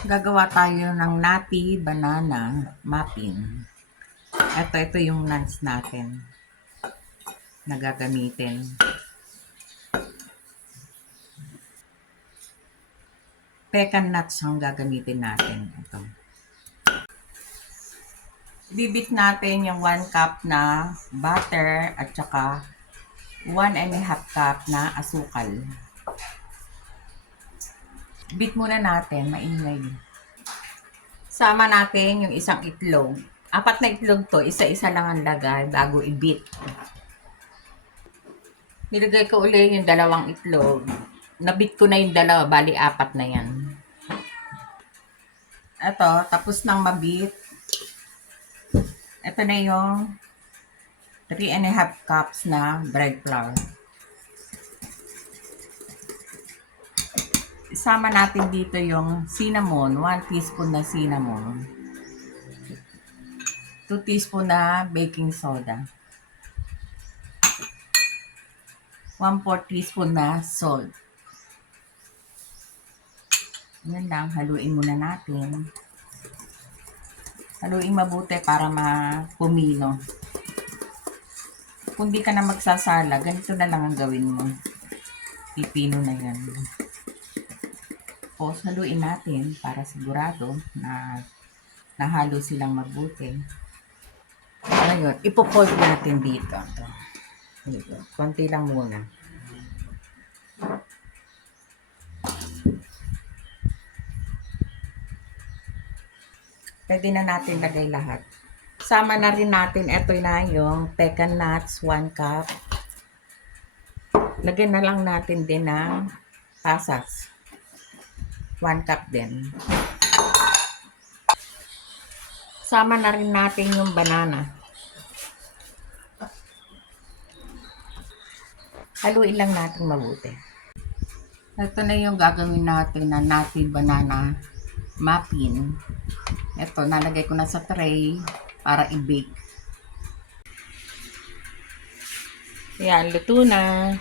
Gagawa tayo ng nutty banana muffin. Ito yung nuts natin na gagamitin. Pecan nuts ang gagamitin natin. Ito. Bibit natin yung 1 cup na butter at saka 1½ cup na asukal. Beat muna natin, maingay. Sama natin yung isang itlog. 4 na itlog to, isa-isa lang ang lagay bago i-beat. Nilagay ko ulit yung 2 itlog. Nabit ko na yung 2, bali 4 na yan. Ito, tapos nang mabit. Ito na yung 3½ cups na bread flour. Isama natin dito yung cinnamon, 1 teaspoon na cinnamon. 2 teaspoon na baking soda. 1/4 teaspoon na salt. Yan lang, haluin muna natin. Haluin mabuti para mapumino. Kung di ka na magsasala, ganito na lang ang gawin mo. Pipino na yan. Tapos, haluin natin para sigurado na nahalo silang mabuti. Ngayon, ipo-fold natin dito. Dito. Konti lang muna. Pwede na natin lagay lahat. Sama na rin natin, ito na yung pecan nuts, 1 cup. Lagyan na lang natin din ng pasas. 1 cup din. Sama na rin natin yung banana. Haluin lang natin mabuti. Ito na yung gagawin natin na nutty banana muffin. Ito, nalagay ko na sa tray para i-bake. Ayan, luto na.